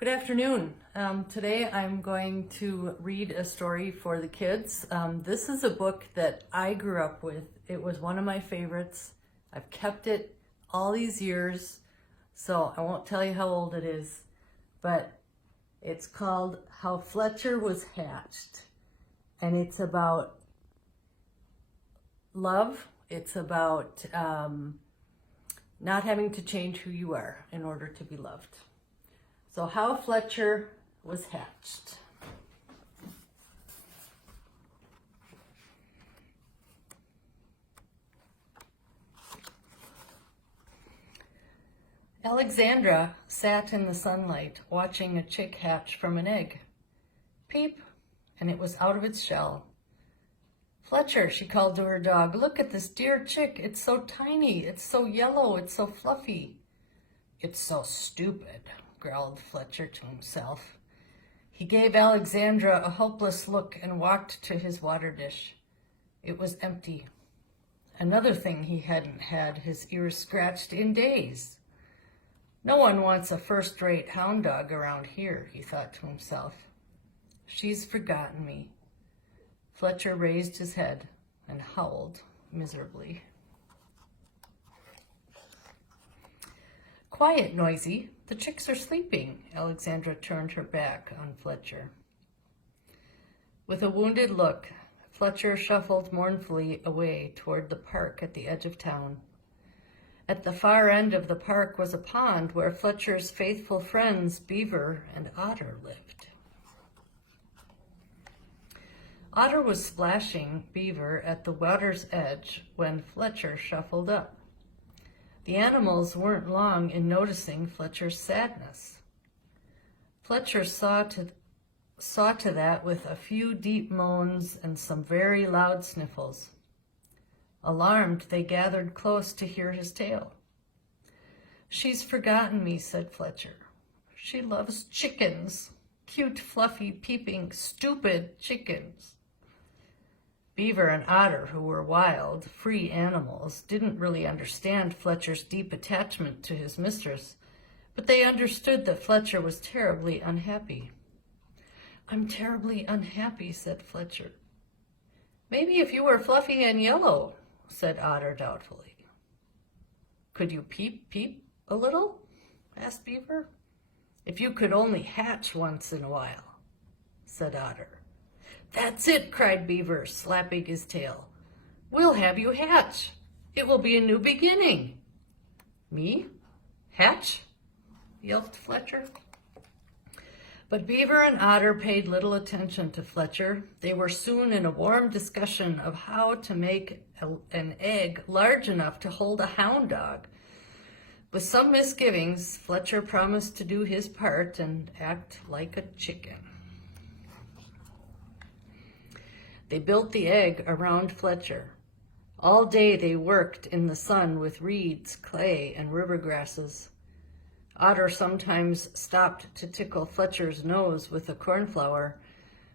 Good afternoon. Today I'm going to read a story for the kids. This is a book that I grew up with. It was one of my favorites. I've kept it all these years, so I won't tell you how old it is, but it's called How Fletcher Was Hatched. And it's about love. It's about not having to change who you are in order to be loved. So How Fletcher Was Hatched. Alexandra sat in the sunlight watching a chick hatch from an egg. Peep, and it was out of its shell. Fletcher, she called to her dog, look at this dear chick. It's so tiny, it's so yellow, it's so fluffy. It's so stupid, growled Fletcher to himself. He gave Alexandra a hopeless look and walked to his water dish. It was empty. Another thing he hadn't had his ears scratched in days. No one wants a first-rate hound dog around here, he thought to himself. She's forgotten me. Fletcher raised his head and howled miserably. Quiet, Noisy. The chicks are sleeping. Alexandra turned her back on Fletcher. With a wounded look, Fletcher shuffled mournfully away toward the park at the edge of town. At the far end of the park was a pond where Fletcher's faithful friends Beaver and Otter lived. Otter was splashing Beaver at the water's edge when Fletcher shuffled up. The animals weren't long in noticing Fletcher's sadness. Fletcher saw to that with a few deep moans and some very loud sniffles. Alarmed, they gathered close to hear his tale. She's forgotten me, said Fletcher. She loves chickens, cute, fluffy, peeping, stupid chickens. Beaver and Otter, who were wild, free animals, didn't really understand Fletcher's deep attachment to his mistress, but they understood that Fletcher was terribly unhappy. I'm terribly unhappy, said Fletcher. Maybe if you were fluffy and yellow, said Otter doubtfully. Could you peep a little? Asked Beaver. If you could only hatch once in a while, said Otter. That's it, cried Beaver, slapping his tail. We'll have you hatch. It will be a new beginning. Me? Hatch? Yelped Fletcher. But Beaver and Otter paid little attention to Fletcher. They were soon in a warm discussion of how to make an egg large enough to hold a hound dog. With some misgivings, Fletcher promised to do his part and act like a chicken. They built the egg around Fletcher. All day they worked in the sun with reeds, clay, and river grasses. Otter sometimes stopped to tickle Fletcher's nose with a cornflower,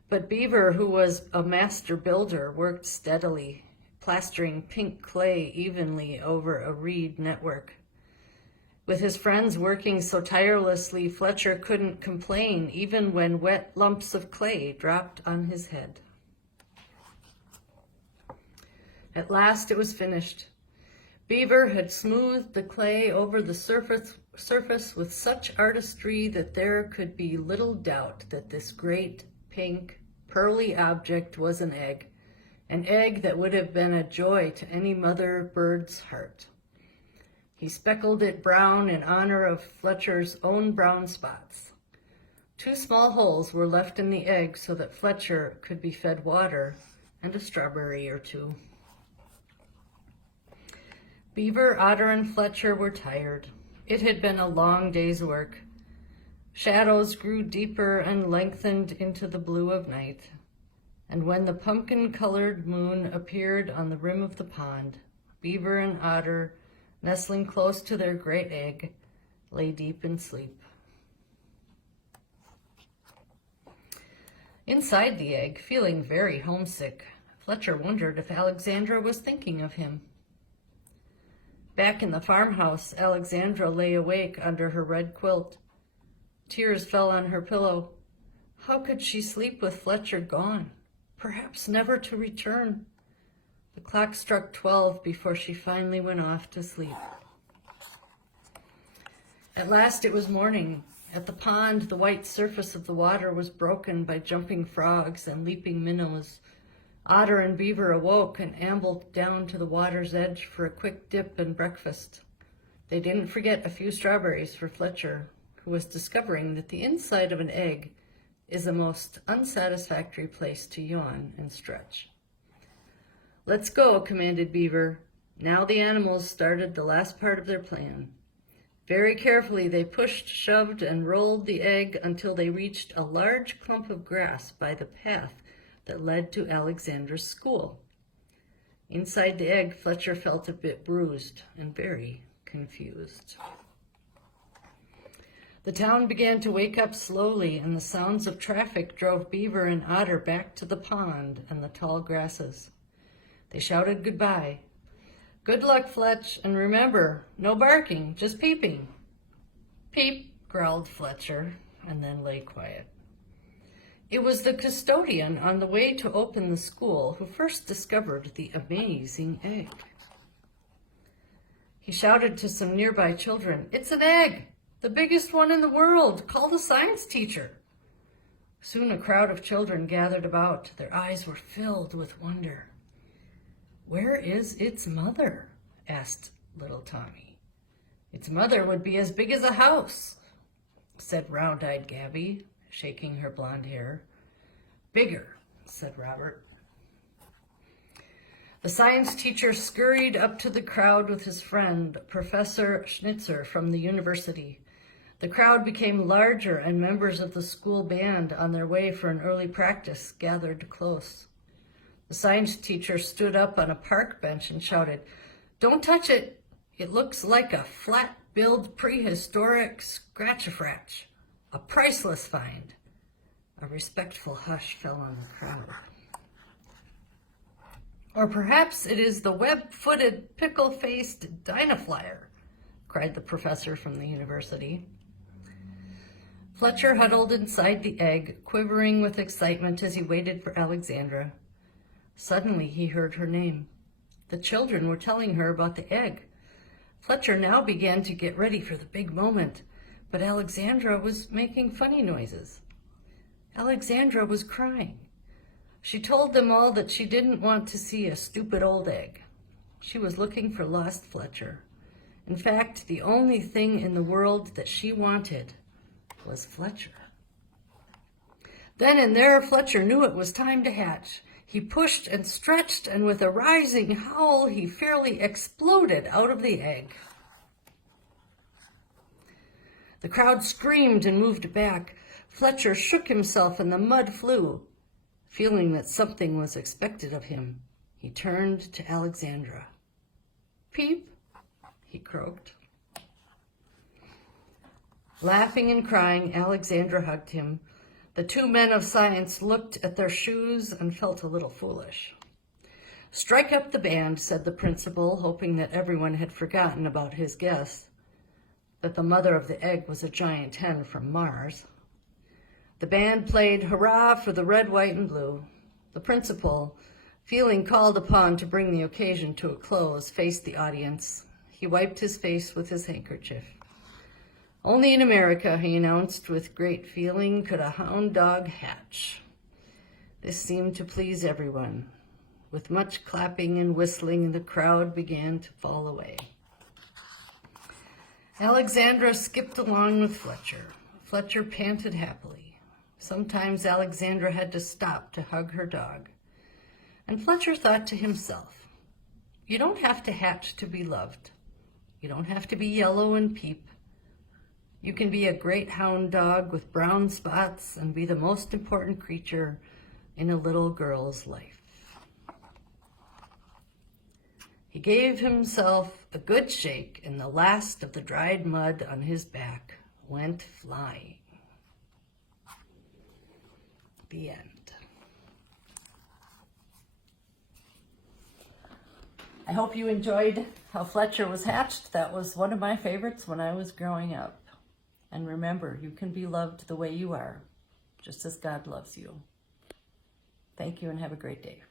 but Beaver, who was a master builder, worked steadily, plastering pink clay evenly over a reed network. With his friends working so tirelessly, Fletcher couldn't complain even when wet lumps of clay dropped on his head. At last it was finished. Beaver had smoothed the clay over the surface with such artistry that there could be little doubt that this great, pink, pearly object was an egg that would have been a joy to any mother bird's heart. He speckled it brown in honor of Fletcher's own brown spots. 2 small holes were left in the egg so that Fletcher could be fed water and a strawberry or 2. Beaver, Otter, and Fletcher were tired. It had been a long day's work. Shadows grew deeper and lengthened into the blue of night. And when the pumpkin-colored moon appeared on the rim of the pond, Beaver and Otter, nestling close to their great egg, lay deep in sleep. Inside the egg, feeling very homesick, Fletcher wondered if Alexandra was thinking of him. Back in the farmhouse, Alexandra lay awake under her red quilt. Tears fell on her pillow. How could she sleep with Fletcher gone, perhaps never to return? The clock struck 12 before she finally went off to sleep. At last it was morning. At the pond, the white surface of the water was broken by jumping frogs and leaping minnows. Otter and beaver awoke and ambled down to the water's edge for a quick dip and breakfast. They didn't forget a few strawberries for Fletcher, who was discovering that the inside of an egg is a most unsatisfactory place to yawn and stretch. "Let's go," commanded Beaver. Now the animals started the last part of their plan. Very carefully they pushed, shoved, and rolled the egg until they reached a large clump of grass by the path that led to Alexandra's school. Inside the egg, Fletcher felt a bit bruised and very confused. The town began to wake up slowly, and the sounds of traffic drove Beaver and Otter back to the pond and the tall grasses. They shouted goodbye. "Good luck, Fletch, and remember, no barking, just peeping." "Peep," growled Fletcher, and then lay quiet. It was the custodian on the way to open the school who first discovered the amazing egg. He shouted to some nearby children, "It's an egg! The biggest one in the world! Call the science teacher!" Soon a crowd of children gathered about. Their eyes were filled with wonder. "Where is its mother?" asked little Tommy. "Its mother would be as big as a house," said round-eyed Gabby, shaking her blonde hair. "Bigger," said Robert. The science teacher scurried up to the crowd with his friend, Professor Schnitzer from the university. The crowd became larger, and members of the school band on their way for an early practice gathered close. The science teacher stood up on a park bench and shouted, "Don't touch it! It looks like a flat-billed prehistoric scratch-a-fratch. A priceless find." A respectful hush fell on the crowd. "Or perhaps it is the web-footed, pickle-faced dinoflyer," cried the professor from the university. Fletcher huddled inside the egg, quivering with excitement as he waited for Alexandra. Suddenly he heard her name. The children were telling her about the egg. Fletcher now began to get ready for the big moment, but Alexandra was making funny noises. Alexandra was crying. She told them all that she didn't want to see a stupid old egg. She was looking for lost Fletcher. In fact, the only thing in the world that she wanted was Fletcher. Then and there, Fletcher knew it was time to hatch. He pushed and stretched, and with a rising howl, he fairly exploded out of the egg. The crowd screamed and moved back. Fletcher shook himself and the mud flew. Feeling that something was expected of him, he turned to Alexandra. "Peep," he croaked. Laughing and crying, Alexandra hugged him. The two men of science looked at their shoes and felt a little foolish. "Strike up the band," said the principal, hoping that everyone had forgotten about his guess, that the mother of the egg was a giant hen from Mars. The band played "Hurrah for the Red, White, and Blue." The principal, feeling called upon to bring the occasion to a close, faced the audience. He wiped his face with his handkerchief. "Only in America," he announced with great feeling, "could a hound dog hatch." This seemed to please everyone. With much clapping and whistling, the crowd began to fall away. Alexandra skipped along with Fletcher. Fletcher panted happily. Sometimes Alexandra had to stop to hug her dog. And Fletcher thought to himself, you don't have to hatch to be loved. You don't have to be yellow and peep. You can be a great hound dog with brown spots and be the most important creature in a little girl's life. He gave himself a good shake, and the last of the dried mud on his back went flying. The end. I hope you enjoyed how Fletcher was hatched. That was one of my favorites when I was growing up. And remember, you can be loved the way you are, just as God loves you. Thank you and have a great day.